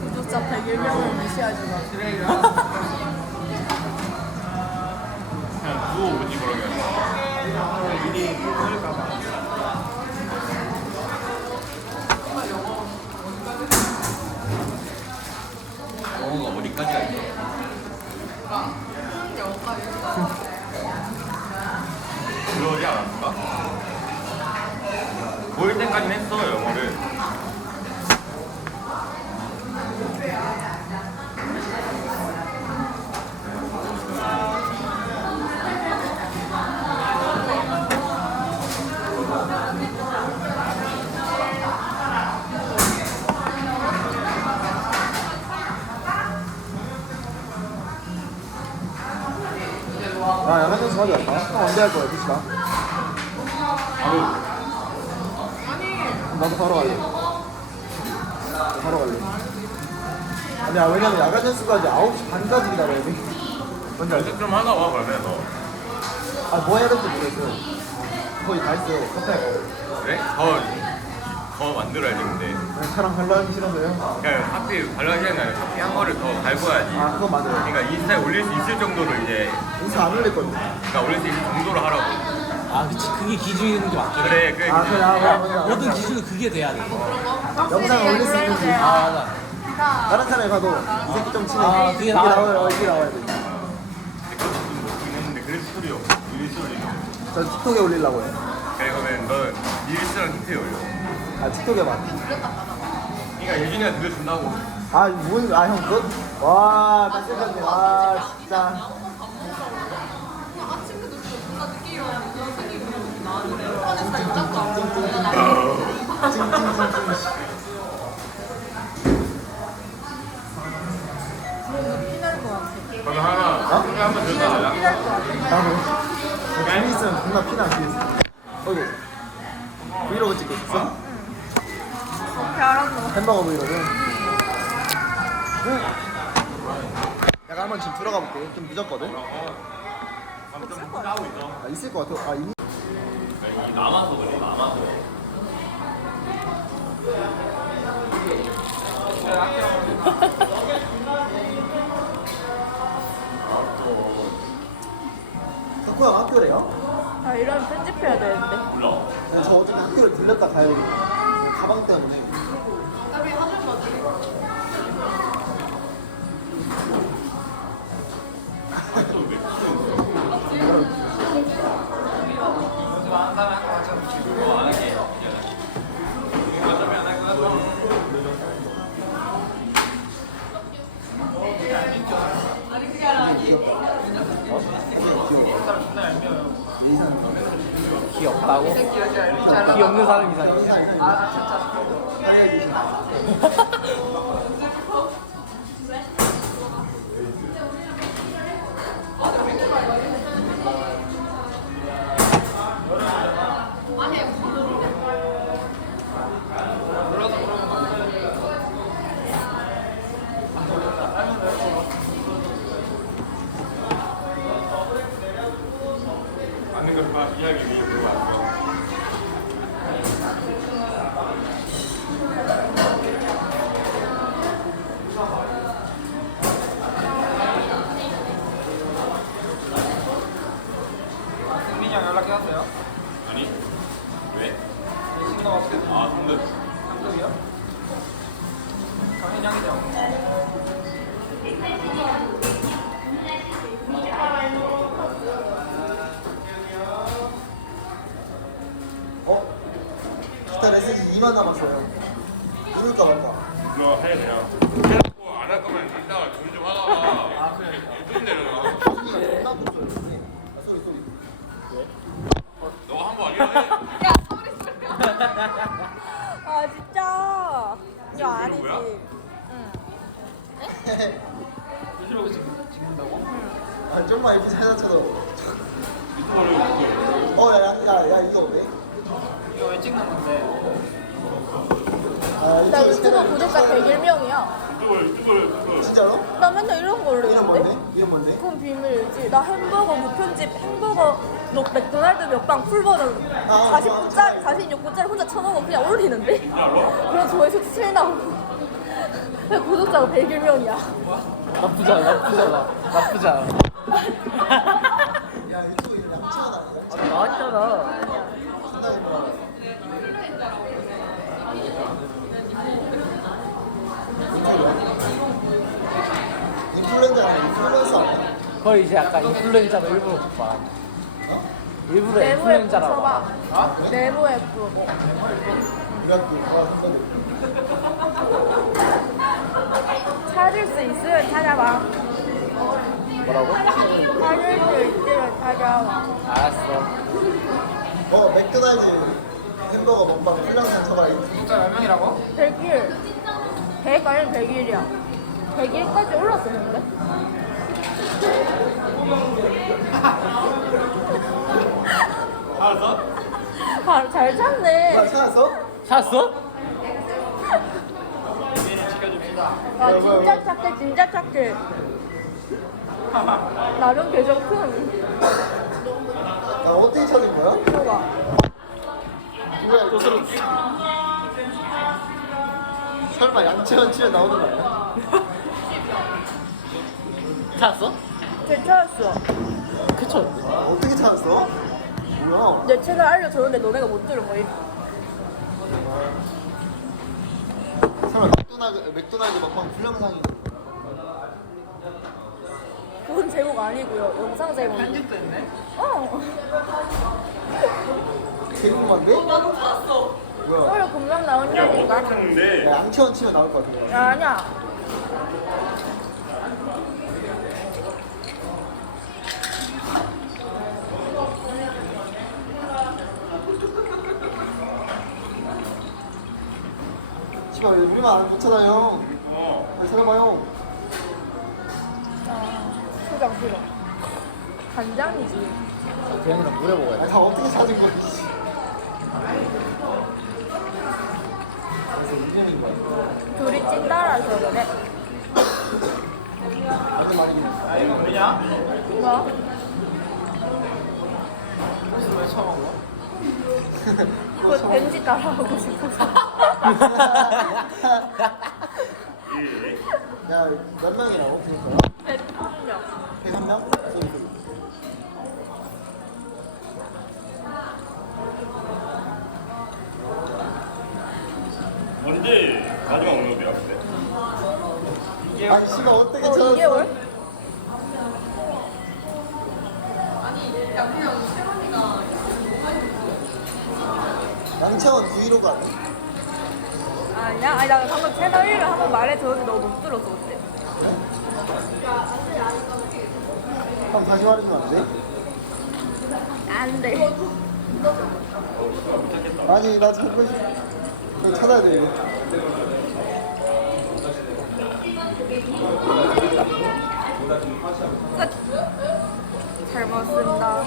구독자 101명을 무시하지 마. 그냥 누워 오지 그러면. 미리 끊을까봐. 영어가 어디까지가 있어? 그러지 않았을까? 고1 때까지는 했어 영어를. 야, 야간 연습 하지 않나? 형 언제 할 거야, 그치가? 바로 나도 바로 갈래. 바로 갈래. 아니야, 왜냐면 야간 연습가 이제 9시 반까지 기다려야 돼. 뭔지 알지? 연습 좀 하다 와 그러면 너. 아, 뭐 해야 될지 모르겠어. 거의 다 했어. 커트할 거. 그래? 더 만들어야지 근데. 그냥 차랑 갈라하기 싫어서요. 그냥 카피 발라지는 아니라 카피 한 거를 더 갈궈야지. 아, 그건 맞아요. 그러니까 인스타에 올릴 수 있을 정도로 이제 인사 안 올릴 건데. 그러니까 올릴 수 있을 정도로 하라고. 아 그치 그게 기준인 게 맞긴 해. 그래 그래. 아, 그래, 맞아. 모든 기준은 그게 돼야 돼. 영상 올릴 수 있는지. 아 맞아. 다른 차량에 가도 이 새끼 좀 치네. 아, 그게 나와요. 이게 나와야 돼. 그것도 좀 먹긴 했는데 그래도 소리요. 릴스를 전 틱톡에 올리려고 해. 그래 그러면 너 릴스랑 틱톡에 올려. 아, 틱톡에만. 그러니까 예준이가 들려준다고. 아, 형, 그거? 와, 딱 생각해. 와, 진짜. 그러면 하나 소리 한번 들려달라. 나도. 둘이 있으면 존나 피나, 뒤에 있어. 어이구. 브이로그 찍고 있었어? 어떻게 알았노? 햄버거 브이로그? 응. 약간 한번 지금 들어가 볼게. 좀 늦었거든? 아, 있을 것 같아. 아, 이미. 남아서 그래 남아서. 덕후 형 학교래요? 아 이러면 편집해야 되는데. 몰라. 저 어차피 학교를 들렸다 가야 되니까. 가방 때문에. 귀엽다고? 귀없는 사람 이상이야. 맞는 걸 봐. 이야기 위해 들어왔어. 승민이 형 연락해왔어요? 아니 왜? 신경 어떻게 아 근데 감독이요? 강인 형이죠? 기타 메시지 2만 남았어요. 부를까 말까. 너 해 그냥. 해놓고 안 할 거면 이따가 돈 좀 하다가. 아 그래. 요즘 내려가. 존나 부르어요. 아, 쏘리. 어야야야 이거 왜? 이거 왜 찍는 건데? 나 유튜브 구독자 101명이야. 진짜로? 나 맨날 이런 거 이름 뭔데? 올리는데? 이름 뭔데? 그건 비밀이지. 나 햄버거 무편집 햄버거 맥도날드 몇방 풀버전 40분짜리 46분짜리 혼자 쳐놓고 그냥 올리는데? 그런 조회수 7 나오고 구독자가 101명이야. 나쁘지 않아. 야 유튜브 양치하다 아, 나왔잖아. 인플루엔서 아니야? 거의 이제 약간 인플루엔자로 일부러 봐. 일부러 네모에 인플루엔자라고. 붙여봐. 봐. 네모에 붙여. 찾을 수 있으면 찾아봐. 뭐라고? 찾을 수 있으면 찾아봐. 알았어. 맥도날드 햄버거 먹방 플러스 저거 구독자 몇 명이라고? 100일. 100 아니면 100일이야. 100일까지 올랐었는데? 알았어? 아, 잘 찾네. 찾았어? 찾았어? 비밀을 지켜줍시다. 아, 진짜 착해, 진짜 착해. 나름 계정 큰. 나 어떻게 찾은 거야? 뭐가? 뭐야 이거 설마 양치원 치면 나오는 거 아니야? 찾았어? 제 찾았어. 그쵸? 어떻게 찾았어? 뭐야? 내 채널 알려줬는데 너네가 못 들은 거임. 설마 맥도날드 먹방 풀영상이 그건 제목 아니고요. 영상 제목. 편집도 했네? 어. 제목만데? 뭐야? 원래 금방 나온다니까. 찾는데 야, 양치원 치면 나올 것 같아. 아니야. 씨발 왜 우리만 못 찾아요? 빨리 찾아봐요. 수정 수정. 간장이지. 대현이랑 물에 먹어야 돼. 아니 다 어떻게 찾은 거야? 씨. 그래서 이름인 거야. 둘이 찐따라서 그래. 아주 많이. 아 이거 우리냐? 뭐? 무슨 왜 처먹어? 그거 벤지 따라하고 싶어서. 야, 몇 명이라고? 그러니까. 103명. 103명? 소리 소리. 언제 마지막 업로드야 근데? 아니 씨발 어떻게 찾았어? 2개월? 양치원 브이로그 아니야? 아니야? 아니 나 방금 채널 1을 한번 말해줬는데 너 못 들었어 그때. 그럼 다시 말해주면 안 돼? 안 돼. 아니 나 찾고 싶어. 이거 찾아야 돼 이거. 끝. 잘 먹었습니다.